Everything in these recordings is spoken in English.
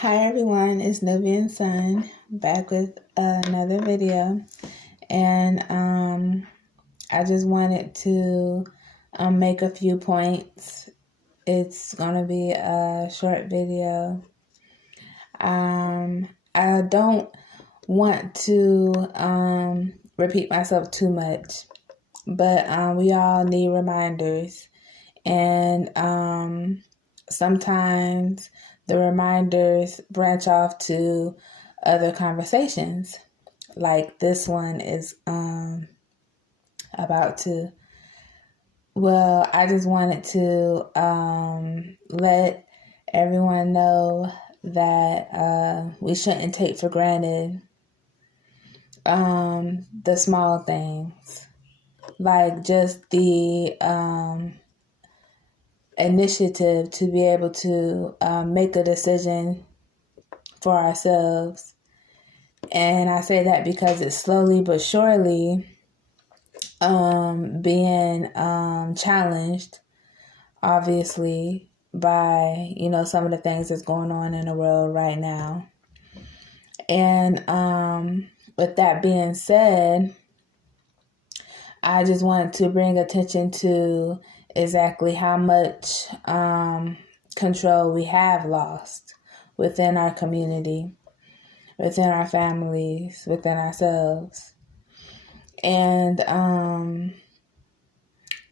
Hi everyone, it's Nubian Sun back with another video, and I just wanted to make a few points. It's gonna be a short video. I don't want to repeat myself too much, but we all need reminders, and sometimes the reminders branch off to other conversations, like this one is about to. Well, I just wanted to let everyone know that we shouldn't take for granted the small things, like just the initiative to be able to make a decision for ourselves. And I say that because it's slowly but surely being challenged, obviously, by, some of the things that's going on in the world right now. And with that being said, I just want to bring attention to exactly how much control we have lost within our community, within our families, within ourselves. And I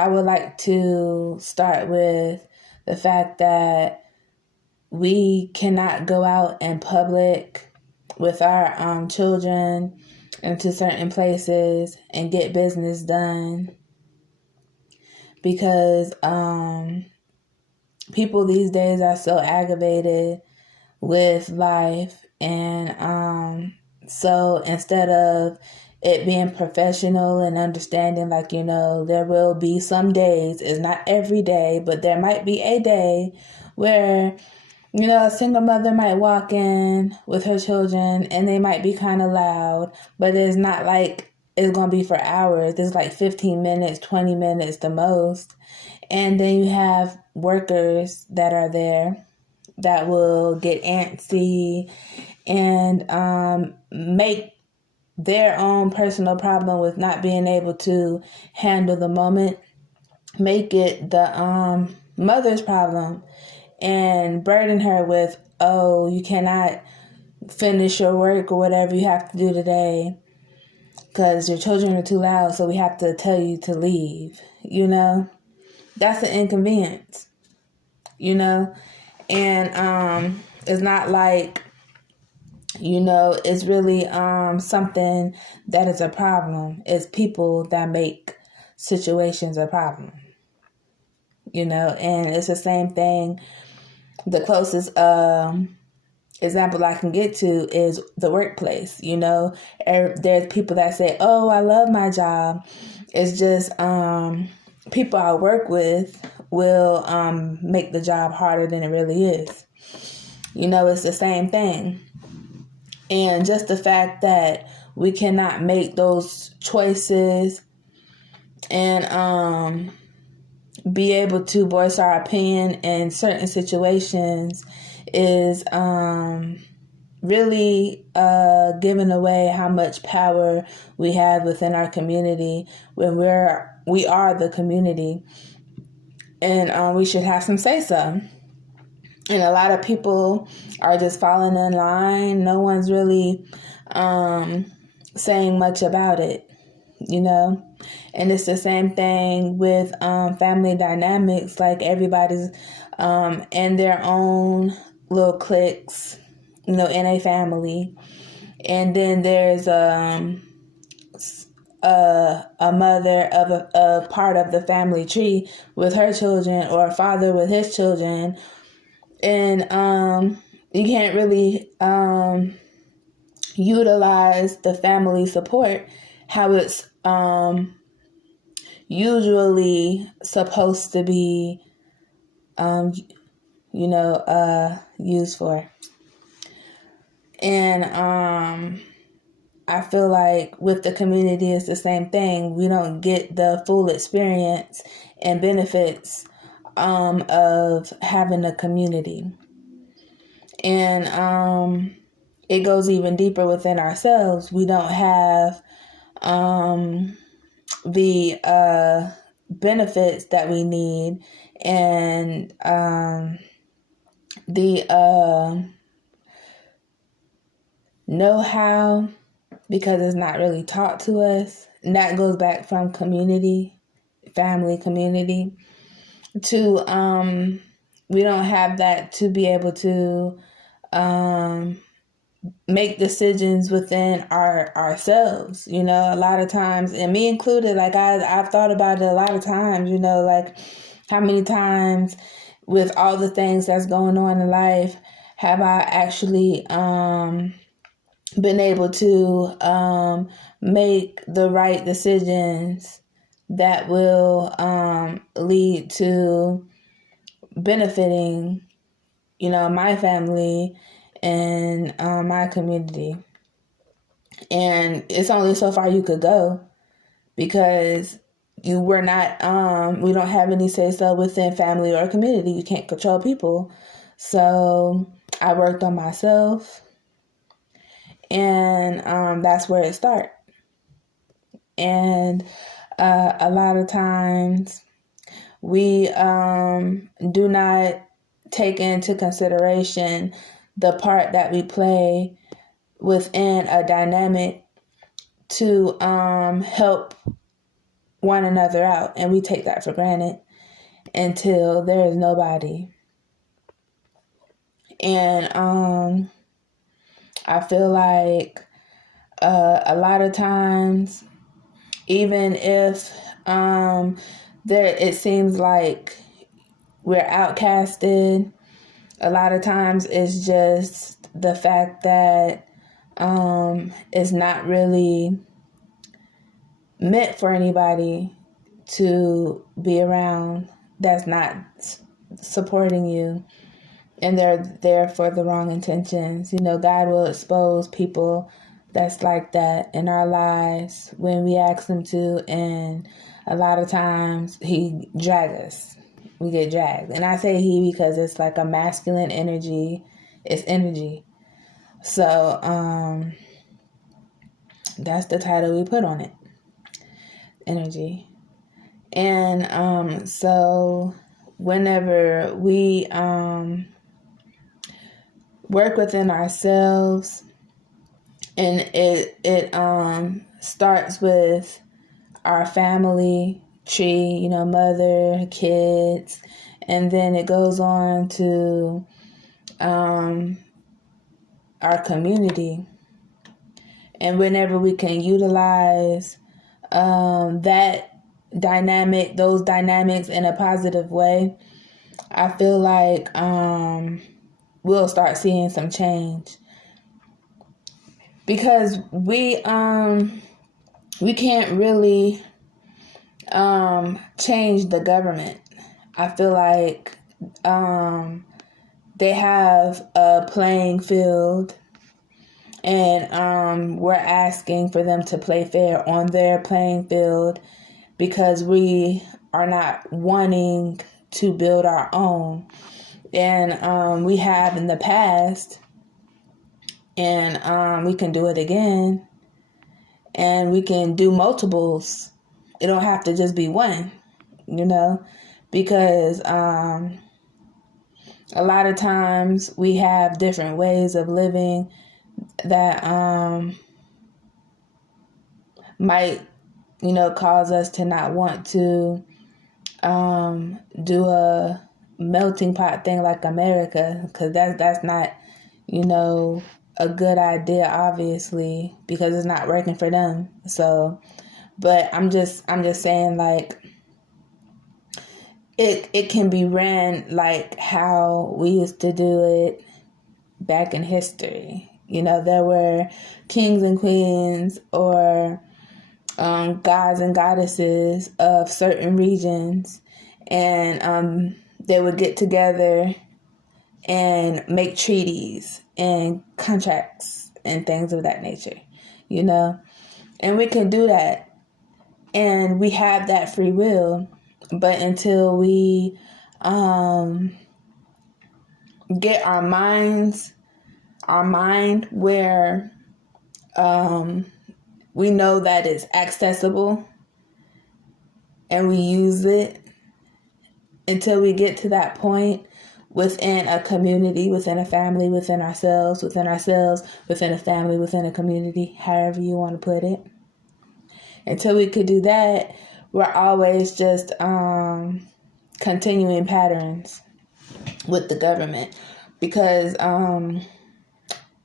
would like to start with the fact that we cannot go out in public with our children into certain places and get business done, because people these days are so aggravated with life, and so instead of it being professional and understanding, like, there will be some days, it's not every day, but there might be a day where a single mother might walk in with her children and they might be kind of loud, but it's not like it's going to be for hours. It's like 15 minutes, 20 minutes the most. And then you have workers that are there that will get antsy and make their own personal problem with not being able to handle the moment, make it the mother's problem, and burden her with, oh, you cannot finish your work or whatever you have to do today because your children are too loud, so we have to tell you to leave. That's an inconvenience, and it's not like, it's really something that is a problem. It's people that make situations a problem, and it's the same thing. The closest example I can get to is the workplace. There's people that say, oh, I love my job. It's just people I work with will make the job harder than it really is. It's the same thing. And just the fact that we cannot make those choices and be able to voice our opinion in certain situations is really giving away how much power we have within our community when we are the community, and we should have some say-so. And a lot of people are just falling in line. No one's really saying much about it, And it's the same thing with family dynamics. Like, everybody's in their own little cliques, in a family. And then there's a mother of a part of the family tree with her children, or a father with his children. And you can't really utilize the family support how it's usually supposed to be used for. And I feel like with the community, it's the same thing. We don't get the full experience and benefits of having a community. And it goes even deeper within ourselves. We don't have the benefits that we need, and the know-how, because it's not really taught to us. And that goes back from community, family, community, to we don't have that to be able to make decisions within ourselves. A lot of times, and me included, like I've thought about it a lot of times, like how many times with all the things that's going on in life have I actually been able to make the right decisions that will lead to benefiting, my family and my community. And it's only so far you could go, because we're not, we don't have any say so within family or community. You can't control people. So I worked on myself, and that's where it starts. And a lot of times we do not take into consideration the part that we play within a dynamic to help one another out. And we take that for granted until there is nobody. And I feel like a lot of times, even if it seems like we're outcasted, a lot of times it's just the fact that it's not really meant for anybody to be around that's not supporting you, and they're there for the wrong intentions. God will expose people that's like that in our lives when we ask him to, and a lot of times he drags us. We get dragged. And I say he because it's like a masculine energy. It's energy. So that's the title we put on it. Energy. And so whenever we work within ourselves, and it starts with our family tree, mother, kids, and then it goes on to our community. And whenever we can utilize those dynamics in a positive way, I feel like we'll start seeing some change. Because we can't really change the government. I feel like they have a playing field, and we're asking for them to play fair on their playing field, because we are not wanting to build our own. And we have in the past, and we can do it again, and we can do multiples. It don't have to just be one, because a lot of times we have different ways of living that might, cause us to not want to do a melting pot thing like America, because that's not, a good idea, obviously, because it's not working for them. So, but I'm just saying, like, it can be ran like how we used to do it back in history. There were kings and queens, or gods and goddesses of certain regions, and they would get together and make treaties and contracts and things of that nature, and we can do that, and we have that free will. But until we get our minds our mind where we know that it's accessible and we use it until we get to that point within a community, within a family, within ourselves, within a family, within a community, however you want to put it. Until we could do that, we're always just continuing patterns with the government, because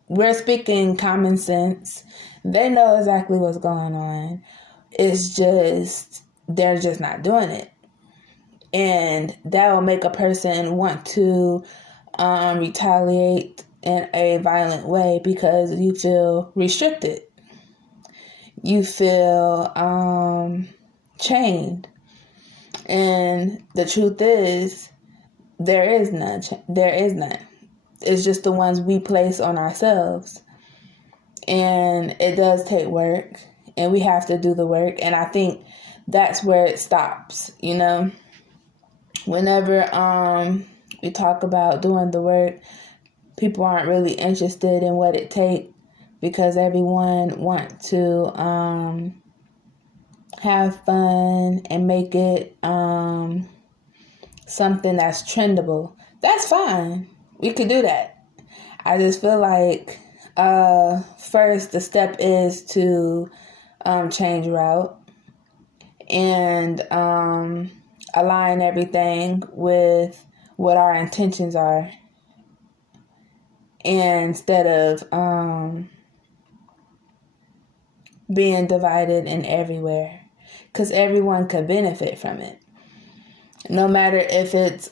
we're speaking common sense. They know exactly what's going on. It's just, they're just not doing it. And that will make a person want to retaliate in a violent way because you feel restricted. You feel chained. And the truth is, there is none. There is none. It's just the ones we place on ourselves. And it does take work, and we have to do the work. And I think that's where it stops, you know? Whenever we talk about doing the work, people aren't really interested in what it takes, because everyone wants to have fun and make it something that's trendable. That's fine. We could do that. I just feel like first the step is to change route and align everything with what our intentions are, instead of being divided and everywhere, because everyone could benefit from it. No matter if it's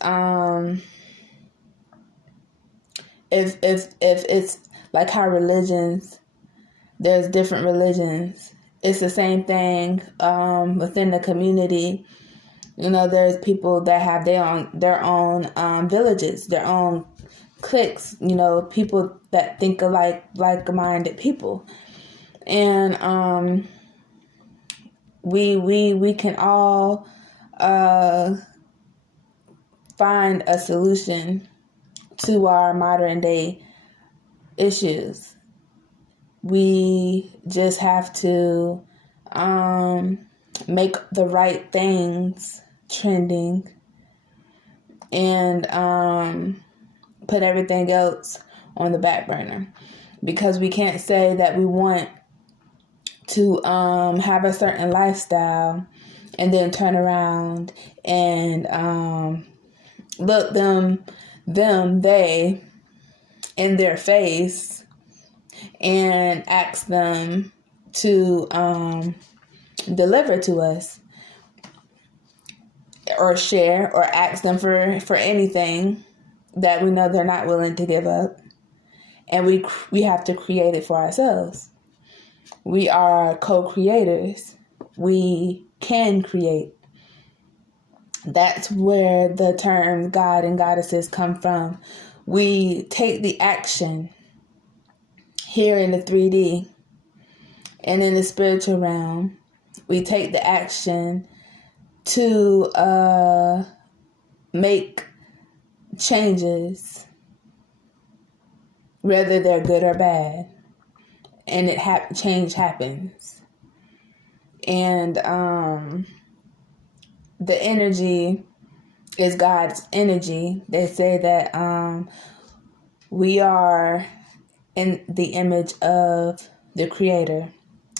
if it's like how religions, there's different religions. It's the same thing within the community. You know, there's people that have their own villages, their own cliques. You know, people that think alike, like-minded people, and we can all find a solution to our modern day issues. We just have to make the right things trending and put everything else on the back burner, because we can't say that we want to have a certain lifestyle and then turn around and look they in their face and ask them to deliver to us or share, or ask them for anything that we know they're not willing to give up. And we have to create it for ourselves. We are co-creators. We can create. That's where the term God and goddesses come from. We take the action here in the 3D and in the spiritual realm. We take the action to make changes, whether they're good or bad, and change happens. And the energy is God's energy. They say that we are in the image of the Creator,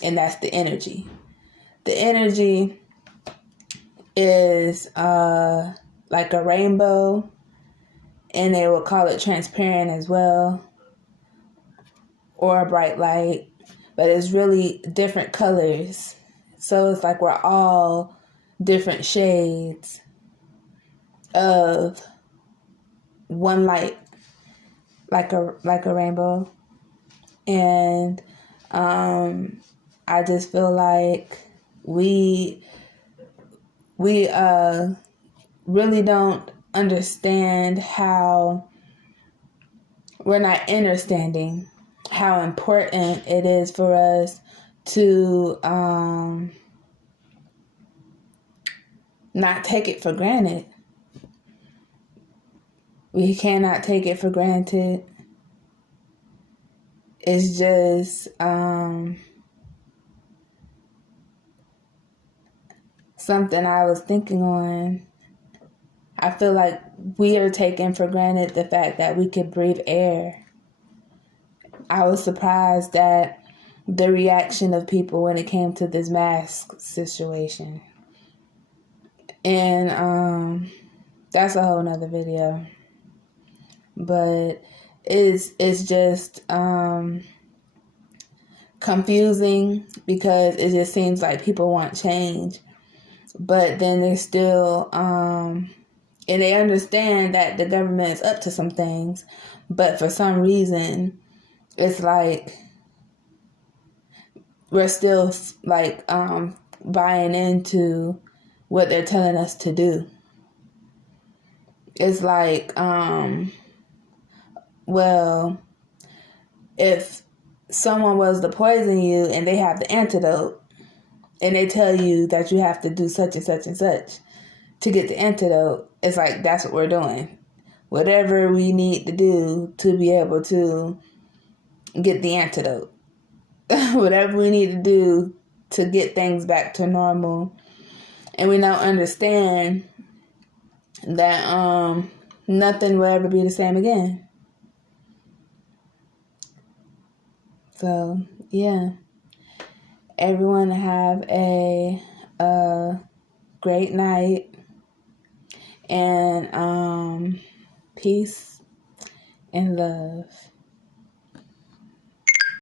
and that's the energy. The energy is like a rainbow, and they will call it transparent as well, or a bright light, but it's really different colors. So it's like we're all different shades of one light, like a rainbow. And I just feel like we really don't understand how, we're not understanding how important it is for us to not take it for granted. We cannot take it for granted. it's just something I was thinking on. I feel like we are taking for granted the fact that we could breathe air. I was surprised at the reaction of people when it came to this mask situation. And that's a whole nother video. But it's just confusing because it just seems like people want change. But then they're still, and they understand that the government is up to some things. But for some reason, it's like we're still like buying into what they're telling us to do. It's like, well, if someone was to poison you and they have the antidote and they tell you that you have to do such and such and such to get the antidote, it's like that's what we're doing. Whatever we need to do to be able to get the antidote. Whatever we need to do to get things back to normal. And we now understand that nothing will ever be the same again. So, yeah. Everyone have a great night. And peace and love.